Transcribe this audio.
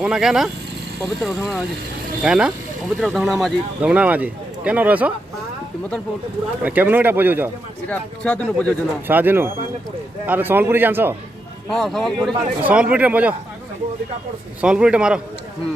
तुम ना क्या ना पवित्र उदाहरण माझी क्या ना पवित्र उदाहरण माझी दमना माझी क्या ना रस मदनपुर केमन इटा बजाउछ এটা 6 दिन बजाउछ ना छा दिनु अरे सम्बलपुरी जान्छ हां संबलपुरी सम्बलपुरी बज सम्बलपुरी मार हम